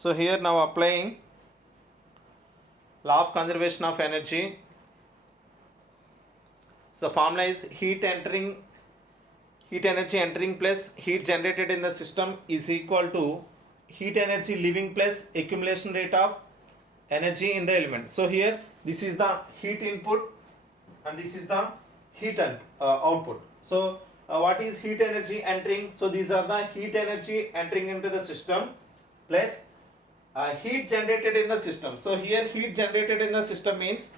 So here now applying law of conservation of energy. So formula is heat energy entering plus heat generated in the system is equal to heat energy leaving plus accumulation rate of energy in the element. So here this is the heat input and this is the heat output. So what is heat energy entering? So these are the heat energy entering into the system plus heat generated in the system. So here heat generated in the system means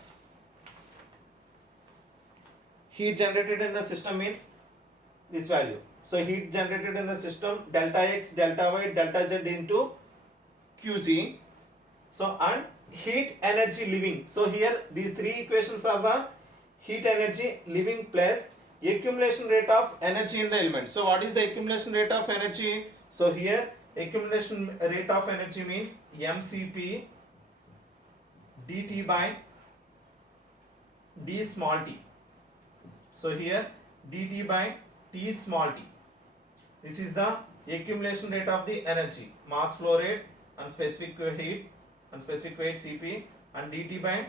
this value. So heat generated in the system delta x, delta y, delta z into Qg. So and heat energy leaving. So here these three equations are the heat energy leaving plus accumulation rate of energy in the element. So what is the accumulation rate of energy? So here accumulation rate of energy means mCp dt by d small t. So here dt by t small t. This is the accumulation rate of the energy, mass flow rate and specific heat and specific weight Cp and dt by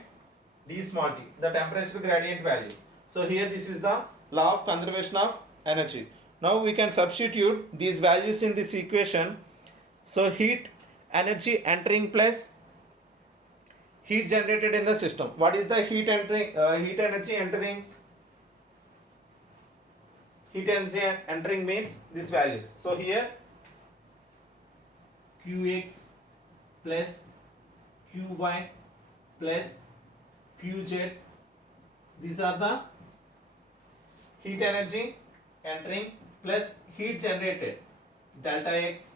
d small t, the temperature gradient value. So here this is the law of conservation of energy. Now we can substitute these values in this equation. So heat energy entering plus heat generated in the system. What is the heat entering? Heat energy entering. Heat energy entering means these values. So here Qx plus Qy plus Qz, these are the heat energy entering plus heat generated delta x,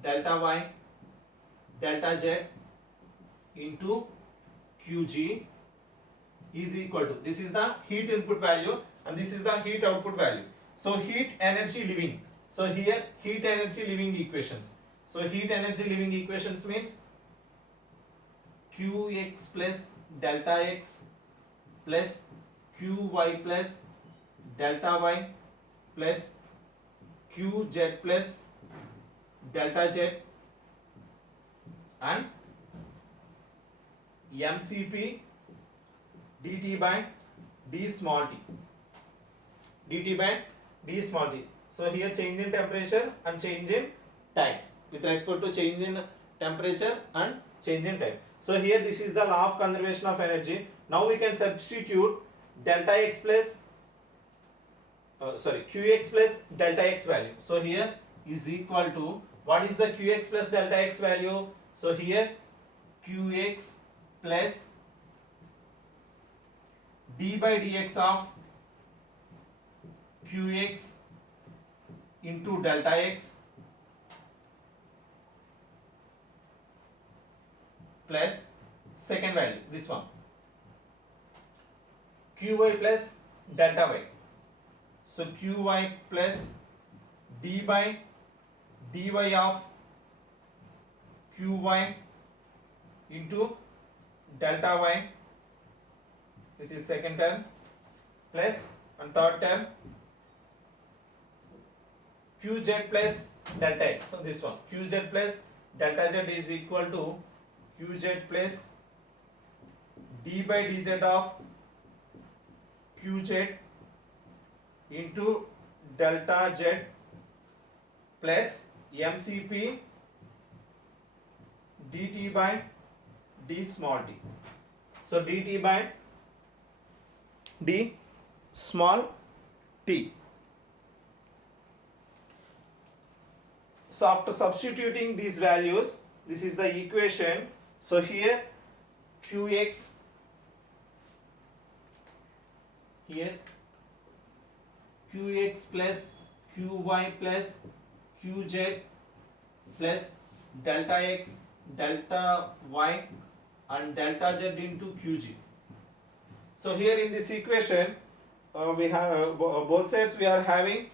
delta y, delta z into Qg is equal to, this is the heat input value and this is the heat output value. So heat energy leaving. So here heat energy leaving equations. So heat energy leaving equations means Qx plus delta x plus Qy plus delta y plus Qz plus delta z and mCp dt by d small t. dt by d small t. So here change in temperature and change in time with respect to change in temperature and change in time. So here this is the law of conservation of energy. Now we can substitute delta x plus Qx plus delta x value. So here is equal to, what is the Qx plus delta x value? So here Qx plus d by dx of Qx into delta x plus second value, this one, Qy plus delta y. So Qy plus d by dy of Qy into delta y, this is second term, plus and third term Qz plus delta x. So this one Qz plus delta z is equal to Qz plus d by dz of Qz into delta z plus mCp dt by d small t. So dt by d small t. So after substituting these values, this is the equation. So here Qx, here Qx plus Qy plus Qz plus delta x, delta y and delta z into Qg. So here in this equation we have both sides we are having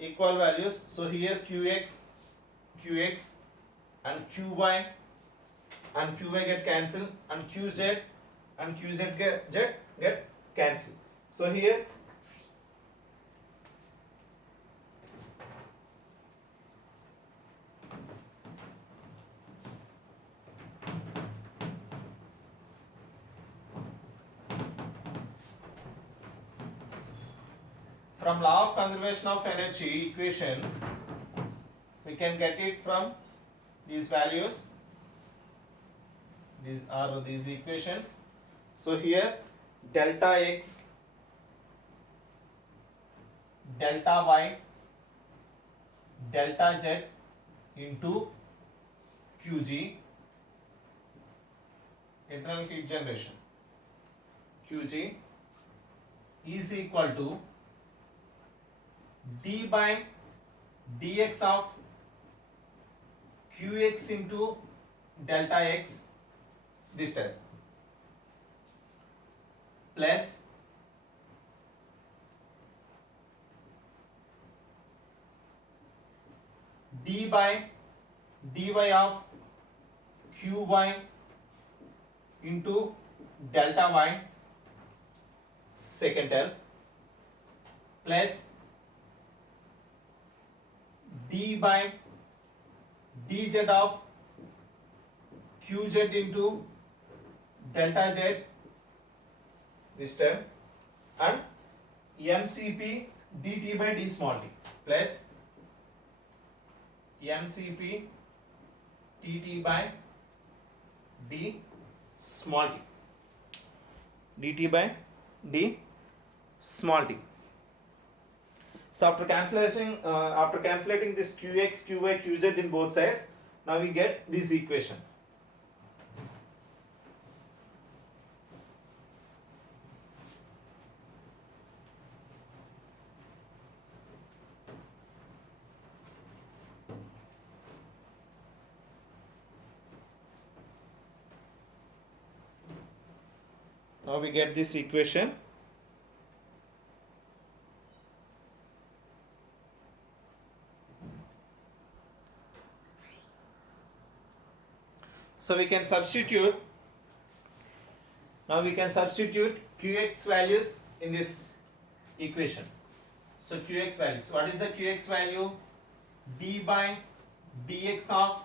equal values. So here Qx and Qy and Qy get cancelled and Qz and Qz get cancelled. So here from law of conservation of energy equation, we can get it from these values. These are these equations. So here delta x, delta y, delta z into Qg, internal heat generation, Qg is equal to d by dx of Qx into delta x, this time, plus d by dy of Qy into delta y, second term, plus d by dz of Qz into delta z, this term, and mcp dt by d small t, plus mcp dt by d small t, dt by d small t. So after cancellating this qx, qy, qz in both sides, now we get this equation. Now we get this equation. So we can substitute. Now we can substitute qx values in this equation. So qx values. What is the qx value? D by dx of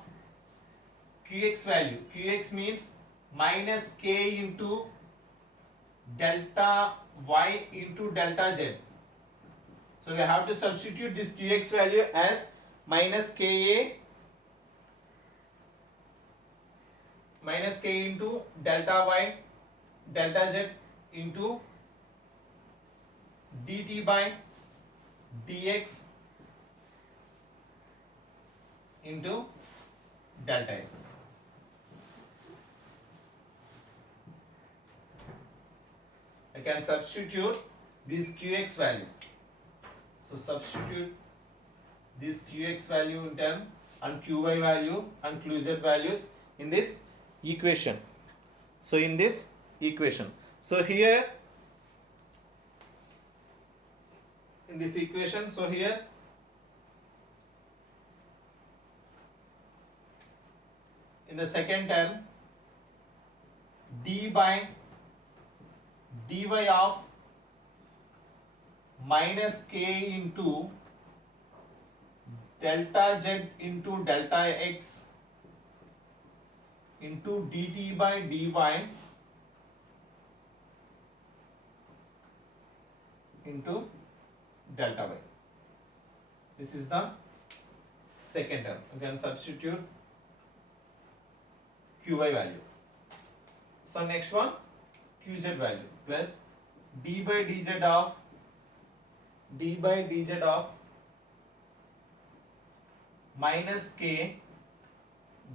qx value. Qx means minus k into delta y into delta z. So we have to substitute this qx value as minus ka into delta y delta z into dt by dx into delta x. I can substitute this qx value. So substitute this qx value in term and qy value and qz values in this equation. So in this equation. So here in this equation, so here in the second term d by dy of minus k into delta z into delta x into dt by dy into delta y. This is the second term. You can substitute qy value. So next one, qz value plus d by dz of minus k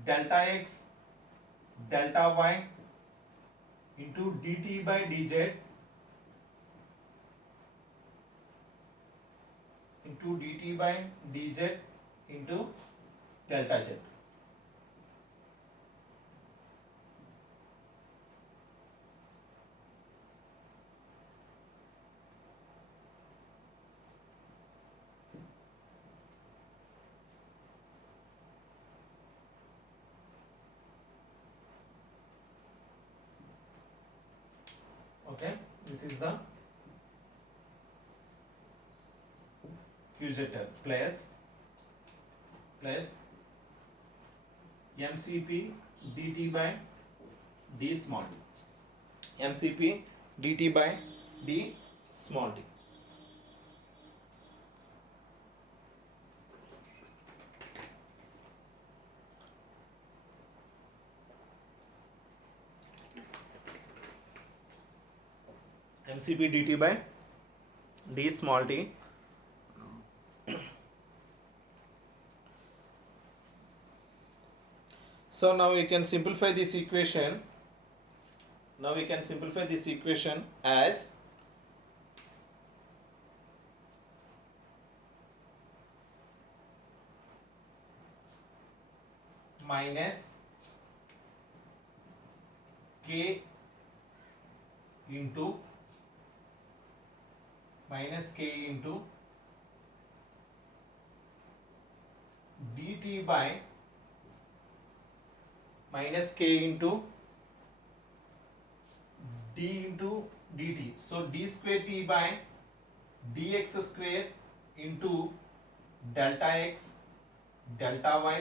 delta x delta y into dt by dz into dt by dz into delta z. Okay, this is the qz term plus mcp dt by d small t, mcp dt by d small t. mcp dt by d small t. So now we can simplify this equation. Now we can simplify this equation as minus k into dt by minus k into d into dt. So d square t by dx square into delta x delta y